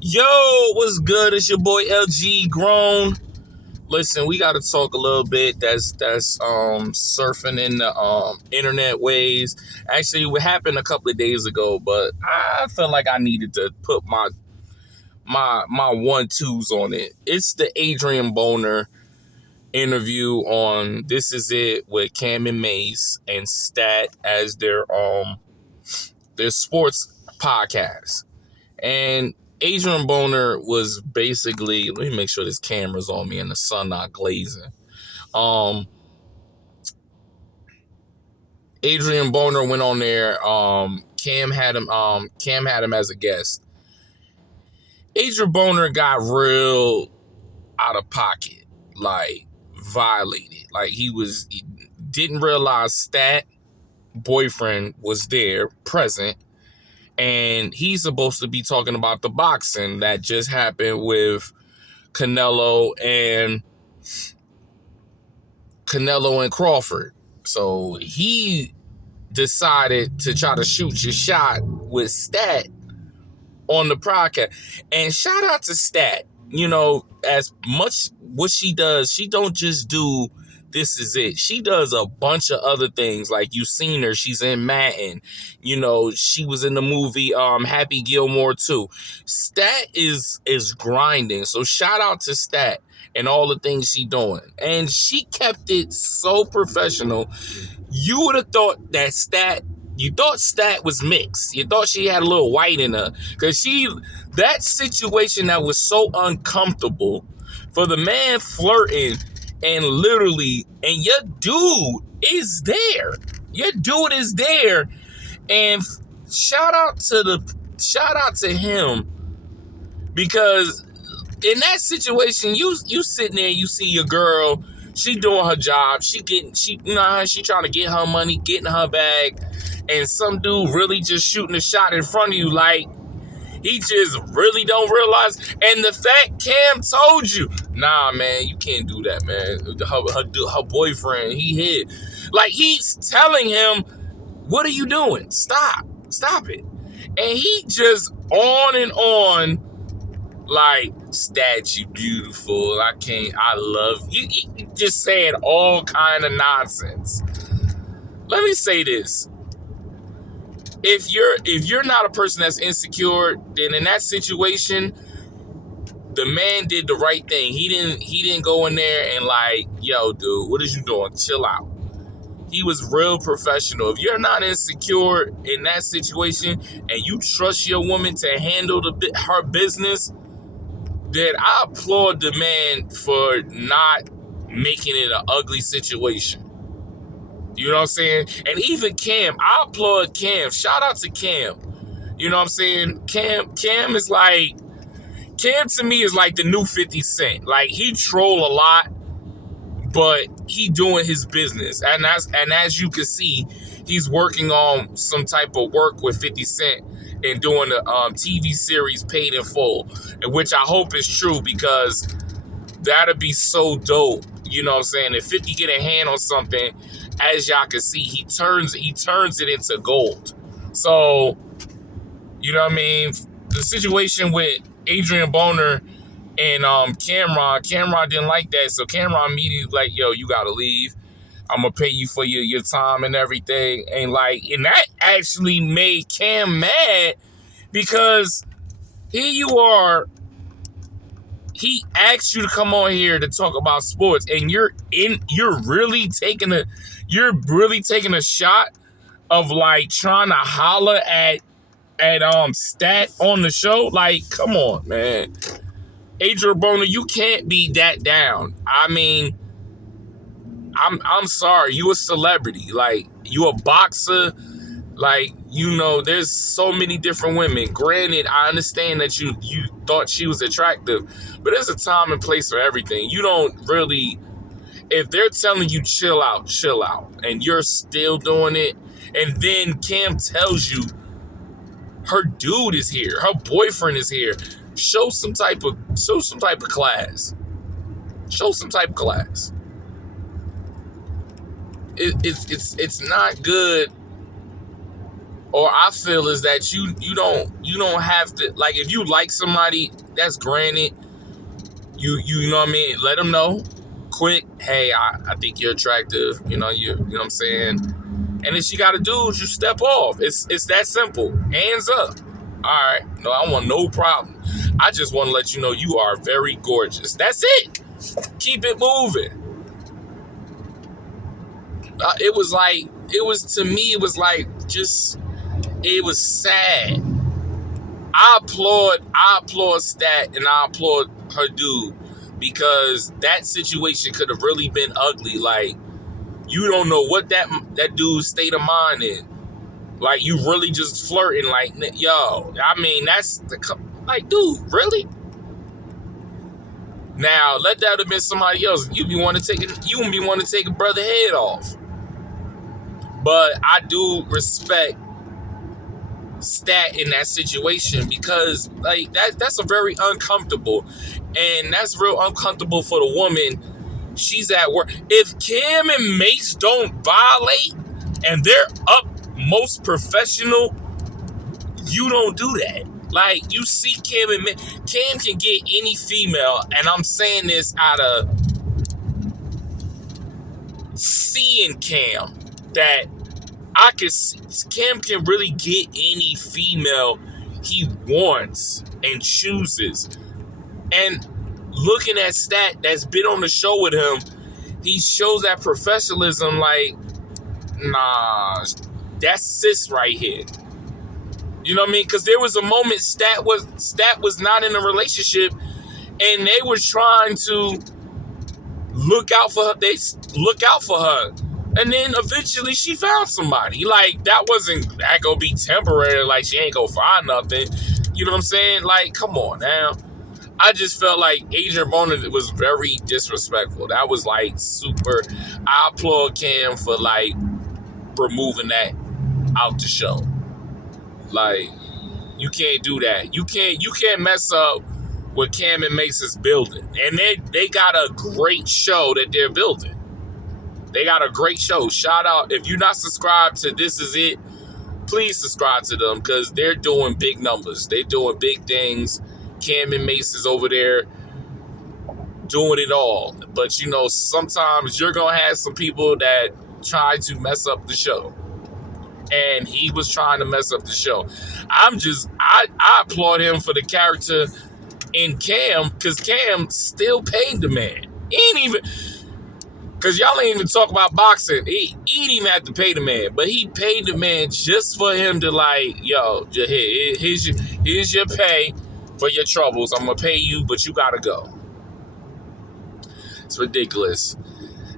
Yo, what's good? It's your boy LG Grown. Listen, we got to talk a little bit. That's surfing in the internet ways. Actually, what happened a couple of days ago, but I felt like I needed to put my 1-2s on it. It's the Adrien Boner interview on This Is It with Cam and Mace and Stat as their sports podcast. And Adrien Boner was basically, let me make sure this camera's on me and the sun not glazing. Adrien Boner went on there. Cam had him as a guest. Adrien Boner got real out of pocket, like violated. Like he didn't realize Stat boyfriend was there present. And he's supposed to be talking about the boxing that just happened with Canelo and Crawford. So he decided to try to shoot your shot with Stat on the podcast. And shout out to Stat. You know, as much what she does, she don't just do This Is It. She does a bunch of other things. Like you've seen her. She's in Madden. You know, she was in the movie Happy Gilmore too. Stat is grinding. So shout out to Stat and all the things she doing. And she kept it so professional. You would have thought that you thought Stat was mixed. You thought she had a little white in her. Because that situation that was so uncomfortable for the man flirting and literally, and your dude is there. Your dude is there. And shout out to him, because in that situation, you sitting there, you see your girl, she doing her job, she trying to get her money, getting her bag, and some dude really just shooting a shot in front of you, like he just really don't realize. And the fact Cam told you, nah, man, you can't do that, man. Her boyfriend, he hit. Like, he's telling him, what are you doing? Stop it. And he just on and on, like, Stat, you beautiful. I love you. He just saying all kind of nonsense. Let me say this. If you're not a person that's insecure, then in that situation, the man did the right thing. He didn't go in there and like, yo, dude, what is you doing? Chill out. He was real professional. If you're not insecure in that situation and you trust your woman to handle her business, then I applaud the man for not making it an ugly situation. You know what I'm saying? And even Cam, I applaud Cam. Shout out to Cam. You know what I'm saying? Cam is like, Cam to me is like the new 50 Cent. Like, he troll a lot, but he doing his business. And as you can see, he's working on some type of work with 50 Cent and doing a TV series Paid in Full, which I hope is true, because that'd be so dope. You know what I'm saying? If 50 get a hand on something, as y'all can see, he turns it into gold. So, you know what I mean? The situation with Adrien Boner and Cameron didn't like that. So Cameron immediately was like, yo, you gotta leave. I'm gonna pay you for your time and everything. And that actually made Cam mad, because here you are, he asked you to come on here to talk about sports, and you're really taking a shot of like trying to holler at Stat on the show. Like, come on, man. Adrien Boner, you can't be that down. I mean, I'm sorry, you a celebrity. Like, you a boxer. Like, you know, there's so many different women. Granted, I understand that you thought she was attractive, but there's a time and place for everything. You don't really, if they're telling you chill out, and you're still doing it, and then Cam tells you her dude is here, her boyfriend is here, show some type of class. Show some type of class. It's not good or I feel is that you don't have to, like, if you like somebody, that's granted. You know what I mean? Let them know quick. Hey, I think you're attractive. You know what I'm saying? And then she got to do is you step off. It's that simple. Hands up. All right. No, I want no problem. I just want to let you know you are very gorgeous. That's it. Keep it moving. It was to me, it was like, just, it was sad. I applaud Stat, and I applaud her dude, because that situation could have really been ugly. Like, you don't know what that dude's state of mind in. Like, you really just flirting, like, yo, I mean, that's like, dude, really? Now, let that have been somebody else. You wouldn't be wanting to take a brother head off. But I do respect Stat in that situation, because, like, that's a very uncomfortable, and that's real uncomfortable for the woman. She's at work. If Cam and Mace don't violate and they're up most professional, you don't do that. Like, you see Cam and Mace. Cam can get any female, and I'm saying this out of seeing Cam, that I could see Cam can really get any female he wants and chooses. And looking at Stat, that's been on the show with him, he shows that professionalism. Like, nah, that's sis right here. You know what I mean? Because there was a moment Stat was not in a relationship, and they were trying to look out for her. They look out for her. And then eventually she found somebody. Like, that gonna be temporary. Like, she ain't gonna find nothing. You know what I'm saying? Like, come on now. I just felt like Adrien Broner was very disrespectful. That was like super. I applaud Cam for like removing that out the show. Like, you can't do that. You can't mess up what Cam and Mace is building. And they got a great show that they're building. They got a great show. Shout out. If you're not subscribed to This Is It, please subscribe to them, because they're doing big numbers. They're doing big things. Cam and Mace is over there doing it all. But, sometimes you're going to have some people that try to mess up the show. And he was trying to mess up the show. I applaud him for the character in Cam, because Cam still paid the man. He ain't even... Because y'all ain't even talk about boxing. He didn't even have to pay the man. But he paid the man just for him to, like, yo, here's your pay for your troubles. I'm going to pay you, but you got to go. It's ridiculous.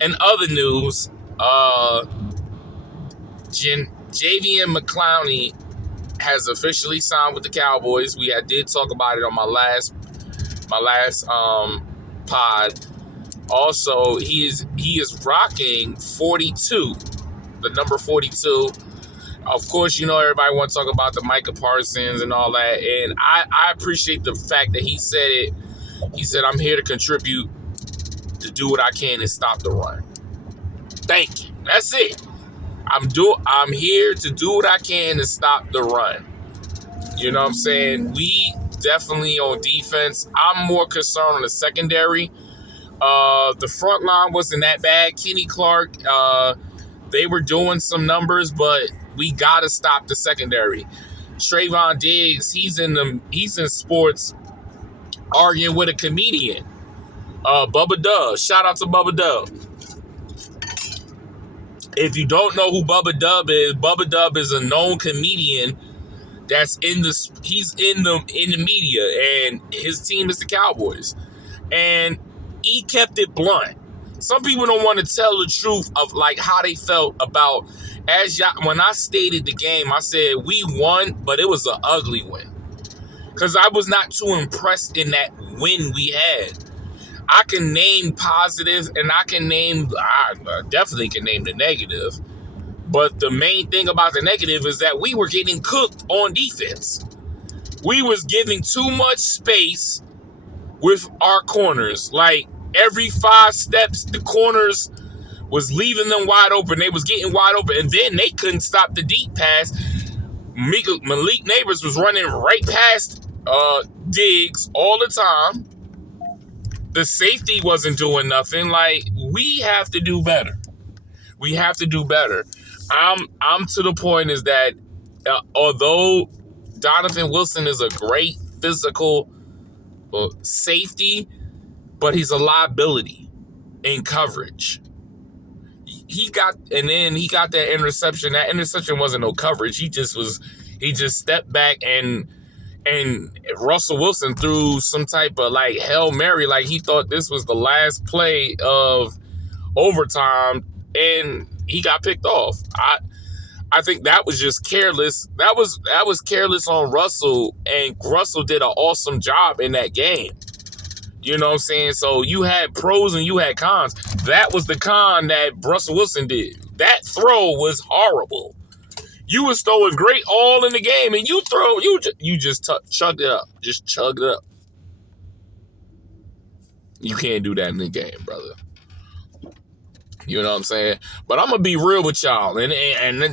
In other news, Javian McClowney has officially signed with the Cowboys. We did talk about it on my last pod. Also, he is rocking 42, the number 42. Of course, everybody wants to talk about the Micah Parsons and all that, and I appreciate the fact that he said it. He said, "I'm here to contribute, to do what I can and stop the run." Thank you. That's it. I'm here to do what I can to stop the run. You know what I'm saying? We definitely on defense. I'm more concerned on the secondary. The front line wasn't that bad. Kenny Clark, they were doing some numbers, but we gotta stop the secondary. Trayvon Diggs, he's in sports, arguing with a comedian. Bubba Dub. Shout out to Bubba Dub. If you don't know who Bubba Dub is a known comedian that's he's in the media, and his team is the Cowboys. And he kept it blunt. Some people don't want to tell the truth of like how they felt about, when I stated the game, I said we won, but it was an ugly win. Because I was not too impressed in that win we had. I can name positive, and I definitely can name the negative. But the main thing about the negative is that we were getting cooked on defense. We was giving too much space with our corners. Like, every 5 steps, the corners was leaving them wide open. They was getting wide open, and then they couldn't stop the deep pass. Malik Neighbors was running right past Diggs all the time. The safety wasn't doing nothing. Like, we have to do better. We have to do better. I'm to the point is that although Donovan Wilson is a great physical safety, but he's a liability in coverage. He got that interception. That interception wasn't no coverage. He just stepped back and Russell Wilson threw some type of like Hail Mary, like he thought this was the last play of overtime, and he got picked off. I think that was just careless. That was careless on Russell, and Russell did an awesome job in that game. You know what I'm saying? So you had pros and you had cons. That was the con that Russell Wilson did. That throw was horrible. You was throwing great all in the game, and you just chugged it up. Just chugged it up. You can't do that in the game, brother. You know what I'm saying? But I'm going to be real with y'all, and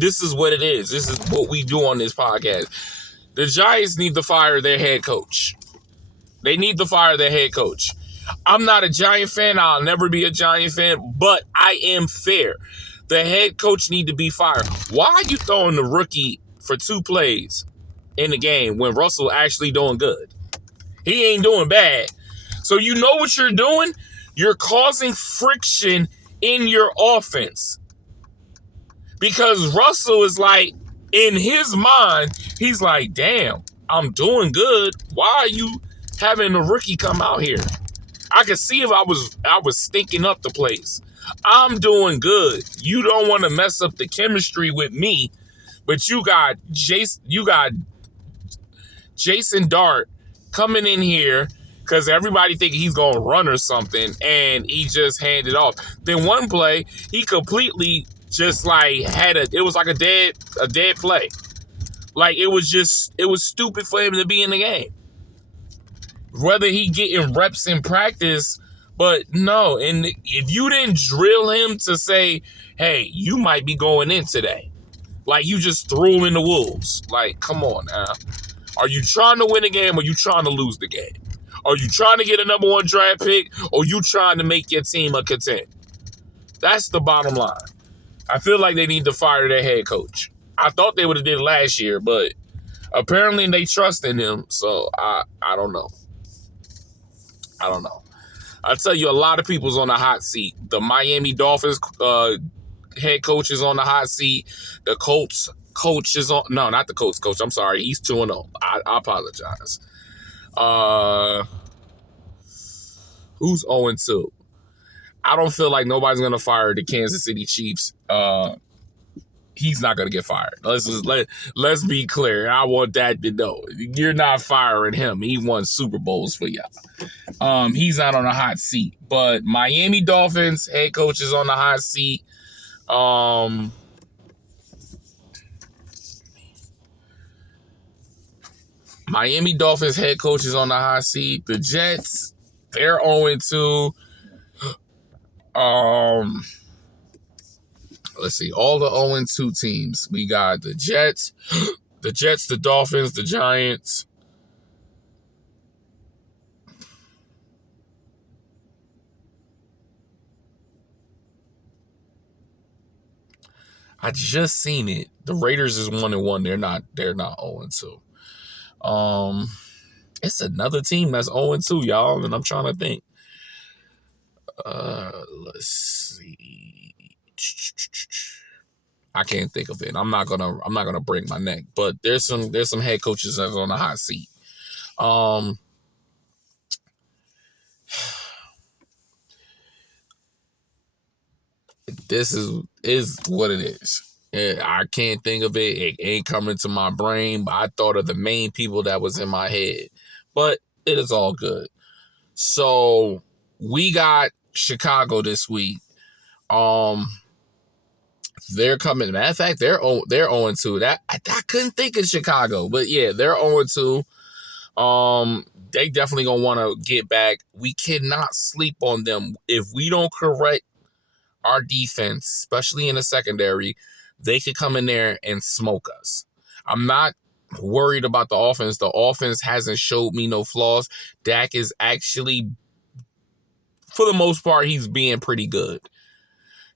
this is what it is. This is what we do on this podcast. The Giants need to fire their head coach. They need to fire their head coach. I'm not a Giant fan. I'll never be a Giant fan, but I am fair. The head coach need to be fired. Why are you throwing the rookie for 2 plays in the game when Russell actually doing good? He ain't doing bad. So you know what you're doing? You're causing friction in your offense. Because Russell is like, in his mind, he's like, damn, I'm doing good. Why are you having the rookie come out here? I could see if I was stinking up the place. I'm doing good. You don't want to mess up the chemistry with me, but you got Jason Dart coming in here because everybody thinking he's gonna run or something, and he just handed off. Then one play, he completely just like it was like a dead play. Like it was stupid for him to be in the game. Whether he getting reps in practice, but no. And if you didn't drill him to say, hey, you might be going in today. Like you just threw him in the wolves. Like, come on now. Are you trying to win a game or you trying to lose the game? Are you trying to get a number 1 draft pick or you trying to make your team a contender? That's the bottom line. I feel like they need to fire their head coach. I thought they would have did it last year, but apparently they trust in him. So I don't know. I don't know. I tell you, a lot of people's on the hot seat. The Miami Dolphins head coach is on the hot seat. The Colts coach is on. No, not the Colts coach. I'm sorry. He's 2-0. I apologize. Who's 0-2? I don't feel like nobody's gonna fire the Kansas City Chiefs. He's not gonna get fired. Let's be clear. I want that to know. You're not firing him. He won Super Bowls for y'all. He's not on a hot seat. But Miami Dolphins head coach is on the hot seat. Miami Dolphins head coach is on the hot seat. The Jets, they're 0-2. Let's see, all the 0-2 teams. We got the Jets, the Dolphins, the Giants. I just seen it. The Raiders is 1-1. They're not 0-2. It's another team that's 0-2, y'all, and I'm trying to think. Let's see. I can't think of it. I'm not gonna break my neck, but there's some head coaches that's on the hot seat. This is what it is. I can't think of it. It ain't coming to my brain, but I thought of the main people that was in my head. But it is all good. So we got Chicago this week. They're coming. Matter of fact, they're 0-2. That I couldn't think of Chicago, but yeah, they're 0-2. They definitely gonna want to get back. We cannot sleep on them. If we don't correct our defense, especially in the secondary, they could come in there and smoke us. I'm not worried about the offense. The offense hasn't showed me no flaws. Dak is actually, for the most part, he's being pretty good.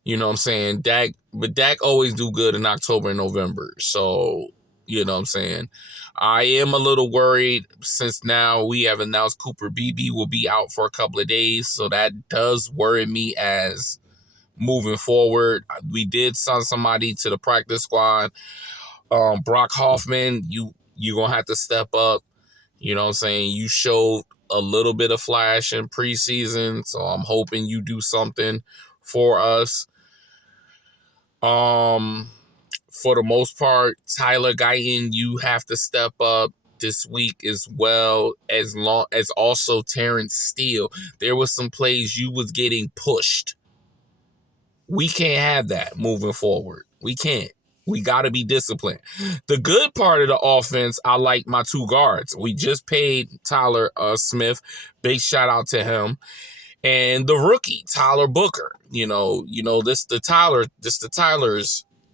You know what I'm saying? But Dak always do good in October and November. So, you know what I'm saying? I am a little worried since now we have announced Cooper Beebe will be out for a couple of days. So that does worry me as moving forward. We did sign somebody to the practice squad. Brock Hoffman, you're going to have to step up. You know what I'm saying? You showed a little bit of flash in preseason. So I'm hoping you do something for us. For the most part, Tyler Guyton, you have to step up this week as well, as long as also Terrence Steele. There was some plays you was getting pushed. We can't have that moving forward. We can't. We got to be disciplined. The good part of the offense, I like my two guards. We just paid Tyler Smith. Big shout out to him. And the rookie, Tyler Booker.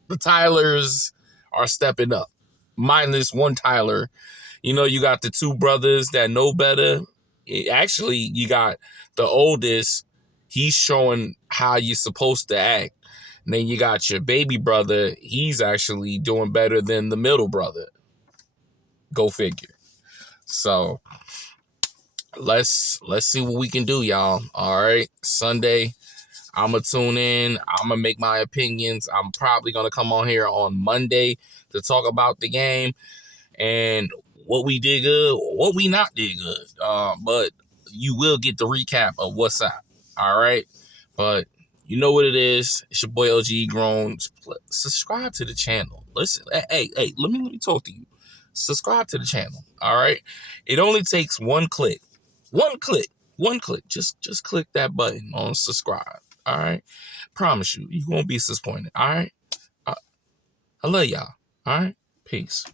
The Tylers are stepping up. Minus one Tyler. You got the two brothers that know better. Actually, you got the oldest. He's showing how you're supposed to act. And then you got your baby brother. He's actually doing better than the middle brother. Go figure. So let's see what we can do, y'all. All right. Sunday, I'm going to tune in. I'm going to make my opinions. I'm probably going to come on here on Monday to talk about the game and what we did good, what we not did good. But you will get the recap of what's up. All right. But you know what it is. It's your boy LG Grown. Subscribe to the channel. Listen, hey, let me talk to you. Subscribe to the channel. All right. It only takes one click. One click. Just click that button on subscribe. All right. Promise you won't be disappointed. All right. I love y'all. All right. Peace.